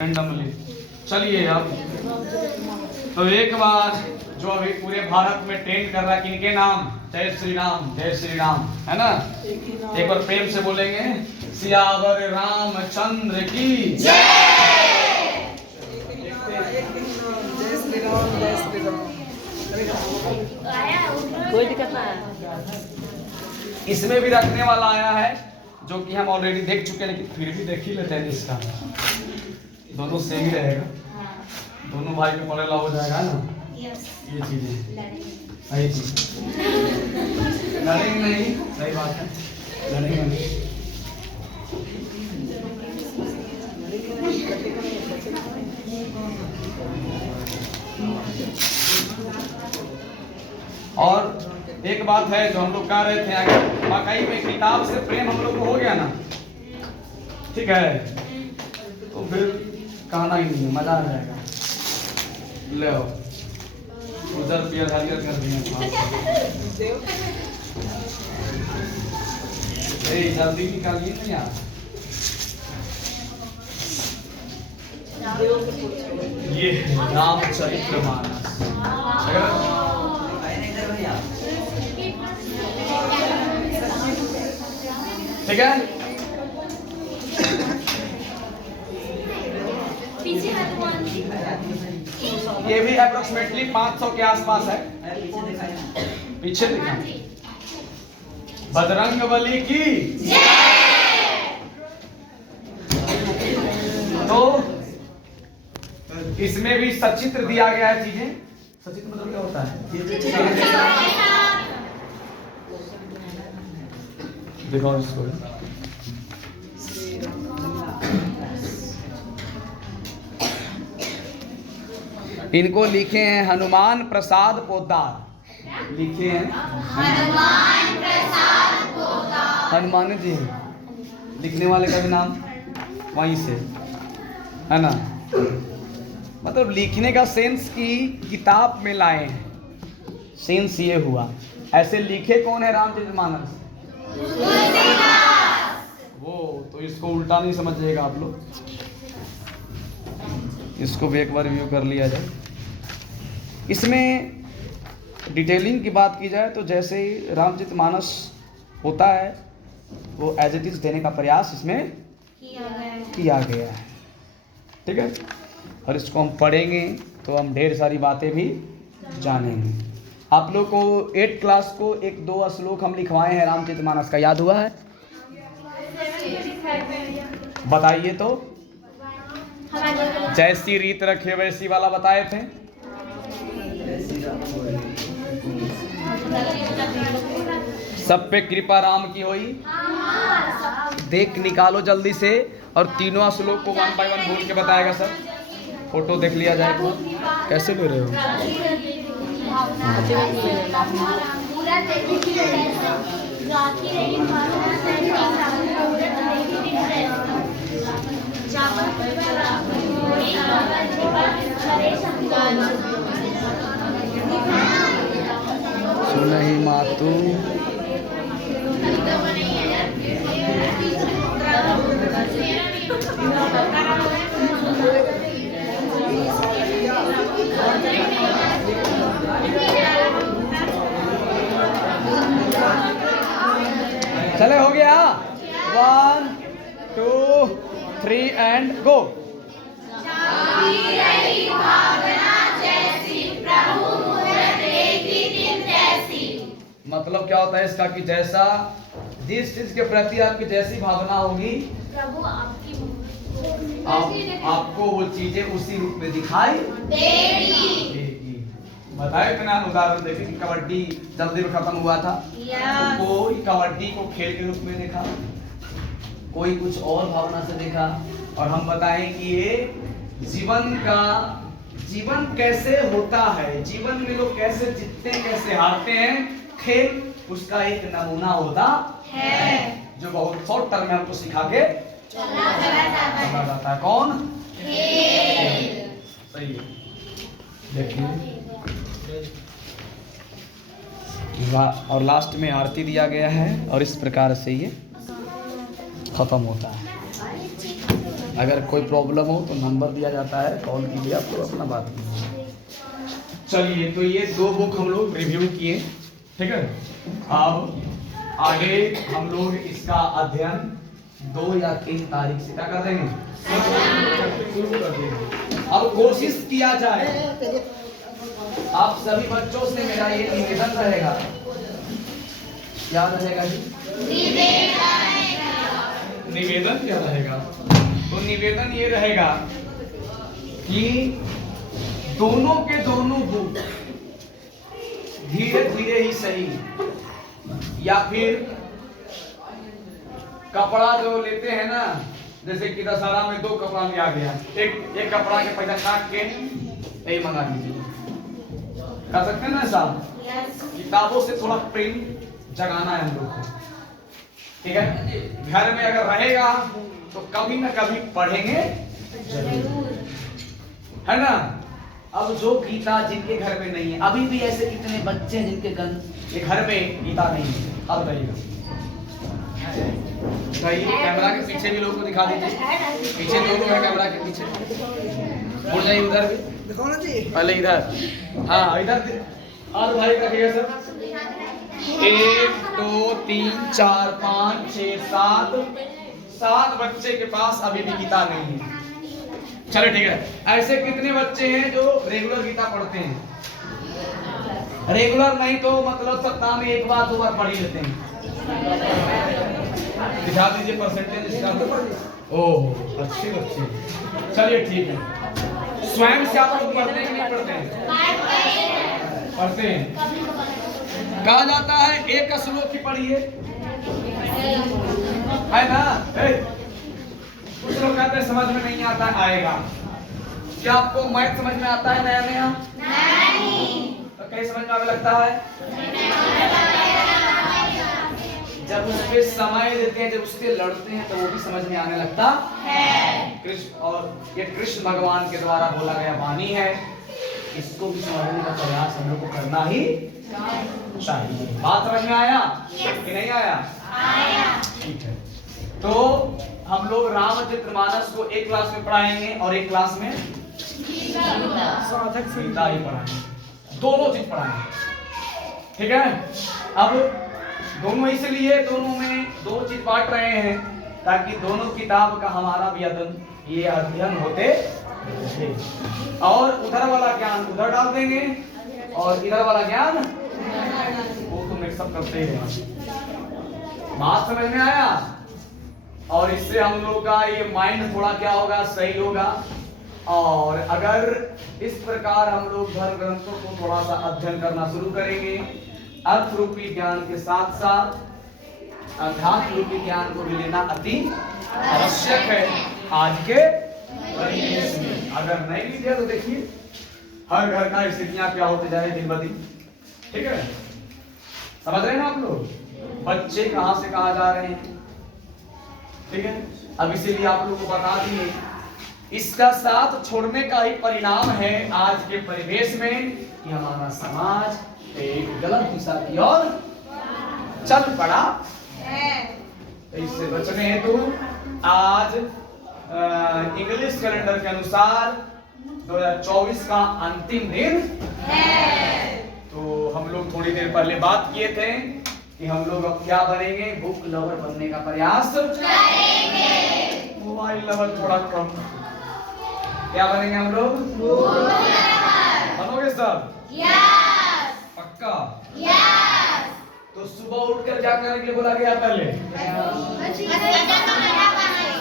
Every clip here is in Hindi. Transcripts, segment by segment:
रैंडमली। चलिए अब तो एक बार जो अभी पूरे भारत में ट्रेंड कर रहा है किनके नाम, जय श्री राम है ना। एक बार प्रेम से बोलेंगे, सियावर रामचंद्र की जय। कोई दिक्कत ना है। इसमें भी रखने वाला आया है जो कि हम ऑलरेडी देख चुके हैं, लेकिन फिर भी देख ही लेते हैं। इसका दोनों सेम ही रहेगा, दोनों भाई में पढ़ेला हो जाएगा ना। ये चीजें सही चीज, लड़ेंगे नहीं, सही बात है, लड़ेंगे नहीं। और एक बात है जो हम लोग कह रहे थे, अगर वाकई में किताब से प्रेम हम लोग को हो गया ना, ठीक है, तो फिर कहना ही नहीं है, मजा आ जाएगा। ले उधर पियर हरियर कर दिए, जल्दी निकालिए ना यार। ये रामचरितमानस, ठीक है। ये भी अप्रोक्सीमेटली 500 के आसपास है। पीछे दिखा, बजरंगबली की तो इसमें भी सचित्र दिया गया है चीजें। सचित्र मतलब क्या होता है? देखो इसको, इनको लिखे हैं हनुमान प्रसाद पोद्दार, लिखे हैं हनुमान प्रसाद पोद्दार। हनुमान जी लिखने वाले का भी नाम वहीं से है ना। मतलब लिखने का सेंस की किताब में लाए हैं, सेंस ये हुआ। ऐसे लिखे कौन है रामचरितमानस? वो तो इसको उल्टा नहीं समझिएगा आप लोग, इसको भी एक बार रिव्यू कर लिया जाए। इसमें डिटेलिंग की बात की जाए तो जैसे रामचरितमानस होता है वो एज इट इज देने का प्रयास इसमें किया गया है, ठीक है। और इसको हम पढ़ेंगे तो हम ढेर सारी बातें भी जानेंगे। आप लोग को 8th क्लास को 1-2 श्लोक हम लिखवाए हैं रामचरितमानस का, याद हुआ है? बताइए तो। जैसी रीत रखे वैसी वाला बताए थे। सब पे कृपा राम की होई। देख निकालो जल्दी से, और तीनों श्लोक को 1 by 1 बोल के बताएगा सर। फोटो देख लिया जाए तो कैसे ले रहे हो? सुनहि मातु चले, हो गया। 1 2 3 एंड गो। मतलब क्या होता है इसका कि जैसा जिस चीज के प्रति आपकी जैसी भावना होगी प्रभु आपको वो चीजें उसी रूप में दिखाई देगी। बताए थे ना, उदाहरण देखें कि कबड्डी जल्दी में खत्म हुआ था, तो कोई कबड्डी को खेल के रूप में देखा, कोई कुछ और भावना से देखा। और हम बताएं कि ये जीवन कैसे होता है, जीवन में लोग कैसे जीतते हैं, कैसे हारते हैं, खेल उसका एक नमूना होता है जो बहुत शॉर्ट टर्म में हमको सिखा के चला जाता है। कौन? खेल। सही है। देखिए, और लास्ट में आरती दिया गया है और इस प्रकार से ये खत्म होता है। अगर कोई प्रॉब्लम हो तो नंबर दिया जाता है, कॉल कीजिए, आप लोग अपना बात कीजिए। चलिए, तो ये 2 बुक हम लोग रिव्यू किए, ठीक है। अब आगे हम लोग इसका अध्ययन 2 या 3 तारीख से क्या कर देंगे, शुरू कर देंगे। अब कोशिश किया जाए, आप सभी बच्चों से मेरा ये निवेदन रहेगा, क्या रहेगा जी, निवेदन क्या रहेगा, तो निवेदन ये रहेगा कि दोनों के दोनों बुक धीरे धीरे ही सही, या फिर कपड़ा जो लेते हैं ना, जैसे कि दशहरा में 2 कपड़ा लिया गया, एक कपड़ा के पैसा काट के यही मंगा लीजिए, कर सकते हैं ना साहब। किताबों से थोड़ा प्रेम जगाना है हम लोग को, ठीक है। घर में अगर रहेगा तो कभी ना कभी पढ़ेंगे जरूर, है ना। अब जो गीता जिनके घर में नहीं है, अभी भी ऐसे कितने बच्चे जिनके घर में गीता नहीं है, अब बताइएगा। कैमरा के पीछे भी लोगों को दिखा दीजिए, पीछे लोग हैं कैमरा के पीछे, मुड़ जाइए उधर भी, दिखाओ ना जी, पहले इधर, हाँ इधर, और भाई रखिएगा सर। 1 2 3 4 5 6 7 बच्चे के पास अभी भी गीता नहीं है। चलो ठीक है, ऐसे कितने बच्चे हैं जो रेगुलर गीता पढ़ते हैं, रेगुलर नहीं तो मतलब सप्ताह में 1 बार 2 बार पढ़ ही लेते हैं, दिखा दीजिए परसेंटेज इसका। ओह अच्छे बच्चे, चलिए ठीक है। स्वयं से आप लोग पढ़ते हैं कि नहीं पढ़ते हैं, पढ़ते हैं। कहा जाता है एक श्लोक ही पढ़िए, है ना। कुछ लोग कहते हैं समझ में नहीं आता, आएगा। क्या आपको मैथ समझ में आता है नया नया? नहीं। तो कैसे समझ में आने लगता है? जब उस पे समय देते हैं, जब उससे लड़ते हैं, तो वो भी समझ में आने लगता है। कृष्ण, और ये कृष्ण भगवान के द्वारा बोला गया वाणी है, इसको भी समझने का प्रयास हम लोग को करना ही चाहिए। बात समझ में आया कि नहीं आया? ठीक है। तो हम लोग रामचरितमानस को एक क्लास में पढ़ाएंगे और एक क्लास में गीता ही पढ़ाएंगे, दोनों चीज पढ़ाएंगे, ठीक है। अब दोनों इसलिए दोनों में 2 चीज बांट रहे हैं, ताकि दोनों किताब का हमारा भी अध्ययन होते, और उधर वाला ज्ञान उधर डाल देंगे और इधर वाला ज्ञान वो तो मिक्सअप करते हैं। बात समझ में आया? और इससे हम लोग का ये माइंड थोड़ा क्या होगा, सही होगा। और अगर इस प्रकार हम लोग धर्म ग्रंथों को थोड़ा सा अध्ययन करना शुरू करेंगे, अर्थ रूपी ज्ञान के साथ साथ अध्यात्म रूपी ज्ञान को भी लेना अति आवश्यक है आज के परिवेश में। अगर नहीं लीजिए तो देखिए हर घर का स्थितियां क्या होते जा रही दिन ब दिन, ठीक है। समझ रहे हैं ना आप लोग? बच्चे कहां से कहां जा रहे हैं, ठीक है। अब इसीलिए आप लोगों को बता दिए, इसका साथ छोड़ने का ही परिणाम है आज के परिवेश में कि हमारा समाज एक गलत दिशा की ओर चल पड़ा है। इससे बचने हेतु आज इंग्लिश कैलेंडर के अनुसार 2024 का अंतिम दिन है। तो हम लोग थोड़ी देर पहले बात किए थे कि हम लोग अब क्या बनेंगे, बुक लवर बनने का प्रयास करेंगे। मोबाइल लवर थोड़ा कम, क्या बनेंगे हम लोग? बनोगे सब? यस। पक्का? यस। तो सुबह उठकर क्या करने के लिए बोला गया पहले?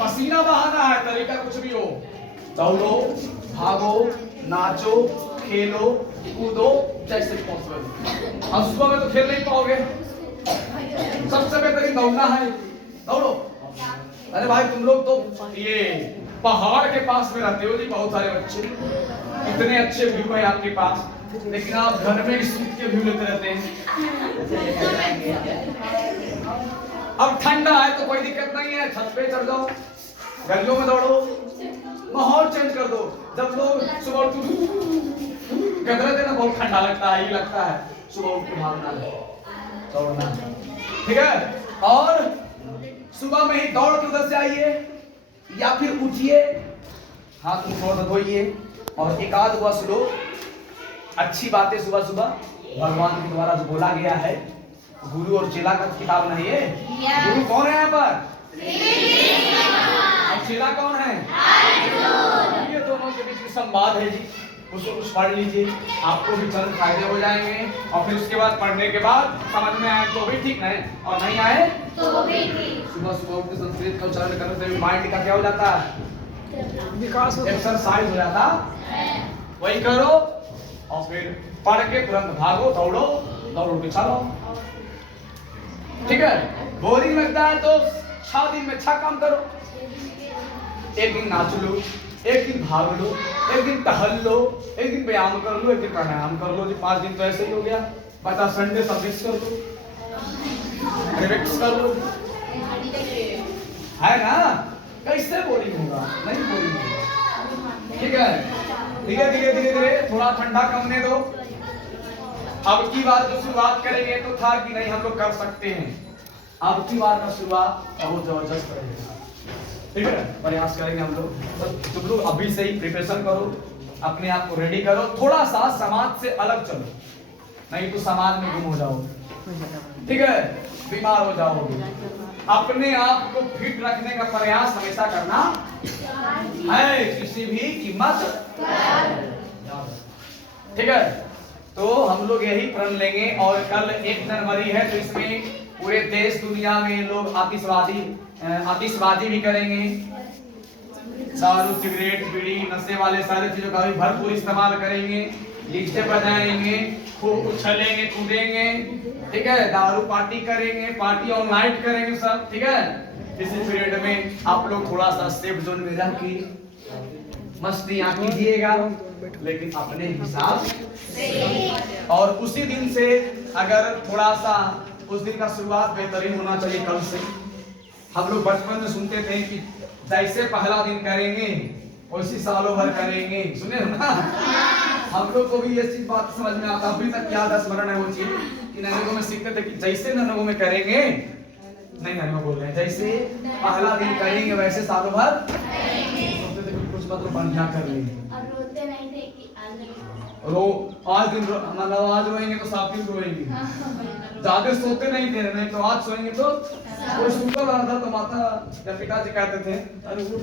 पसीना बहाना है, तरीका कुछ भी हो, दौड़ो, भागो, नाचो, खेलो, कूदो जैसे पॉसिबल। अब सुबह में तो खेल नहीं पाओगे, सबसे बेहतरीन दौड़ना है, दौड़ो। अरे भाई तुम लोग तो ये पहाड़ के पास में रहते हो जी, बहुत सारे बच्चे, इतने अच्छे व्यू है आपके पास, लेकिन आप घर में सूत के व्यू लेते रहते हैं। अब ठंडा है तो कोई दिक्कत नहीं है, छत पे चढ़ जाओ, गलियों में दौड़ो, माहौल चेंज कर दो। जब लोग सुबह गदरे देना बहुत ठंडा लगता है, ये लगता है सुबह उठ के भागना है, दौड़ना है, ठीक है। और सुबह में ही दौड़ के उधर से आइए, या फिर उठिए, हाथ मुंह थोड़ा धोइए और एक आध हुआ श्लोक अच्छी बातें सुबह सुबह भगवान के द्वारा जो बोला गया है। गुरु और चेला का किताब नहीं है। गुरु कौन है यहाँ पर? और चेला कौन है? ये दोनों के बीच में संवाद है जी, उसको कुछ पढ़ लीजिए, आपको भी चंद फायदे हो जाएंगे। और फिर उसके बाद पढ़ने के बाद समझ में आए तो भी ठीक है, और नहीं आए तो भी ठीक। सुबह सुबह उठ के संस्कृत का उच्चारण करने से माइंड का क्या हो जाता है? विकास, एक्सरसाइज हो जाता है। वही करो और फिर पढ़ के तुरंत भागो, दौड़ो, दौड़ के चलो। ठीक है? बोरिंग लगता है तो 6 दिन में 6 काम करो। एक दिन नाच लो, एक दिन भाग लो, एक दिन टहल लो, एक दिन व्यायाम कर लो, एक दिन प्राणायाम कर लो। 5 दिन तो ऐसे ही हो गया। बता संडे सब मिक्स कर लो, रिलैक्स कर लो, है ना? कैसे बोरिंग होगा? नहीं बोरिंग होगा। ठीक है? धीरे धीरे धीरे धीरे थोड़ा ठंडा कमने दो। अब की बार जो शुरुआत करेंगे तो था कि नहीं हम लोग कर सकते हैं। अब की बार का शुरुआत बहुत जबरदस्त रहेगा। ठीक है? प्रयास करेंगे हम लोग। तुम लोग अभी से ही प्रिपरेशन करो, अपने आप को रेडी करो। थोड़ा सा समाज से अलग चलो, नहीं तो समाज में गुम हो जाओगे। ठीक है? बीमार हो जाओगे। अपने आप को फिट रखने का प्रयास हमेशा करना है, किसी भी कीमत। ठीक है? तो हम लोग यही प्रण लेंगे। और कल 1 जनवरी है तो इसमें पूरे देश दुनिया में लोग आतिशबाजी भी करेंगे। दारू, सिगरेट, बीड़ी, नशे वाले सारे चीजों का भी भरपूर इस्तेमाल करेंगे। डीजे बजाएंगे, खूब उछलेंगे, कूदेंगे। ठीक है? दारू पार्टी करेंगे, पार्टी ऑन नाइट करेंगे सब। ठीक है? इसी पीरियड में आप लोग थोड़ा सा सेफ जोन में रह के मस्तियां कीजिएगा, लेकिन अपने हिसाब से। और उसी दिन से अगर थोड़ा सा उस दिन का शुरुआत बेहतरीन होना चाहिए। कल से हम लोग बचपन में सुनते थे कि जैसे पहला दिन करेंगे वैसी सालों भर करेंगे। सुने हो ना? हम लोग को भी ये चीज बात समझ में आता, अभी तक याद स्मरण है वो चीज कि नैनों में सीखते थे कि जैसे नैनों में करेंगे, नहीं नैनों बोल रहे हैं, जैसे पहला दिन करेंगे वैसे सालों भर सोचते थे कि कुछ मतलब बढ़िया कर लेंगे। रोते नहीं थे कि आज दिन मतलब आज रोएंगे तो 7 दिन रोएंगे। ज्यादा सोते नहीं थे, नहीं तो आज सोएंगे तो कोई सुनता रहा था तो माता या पिताजी कहते थे अरे वो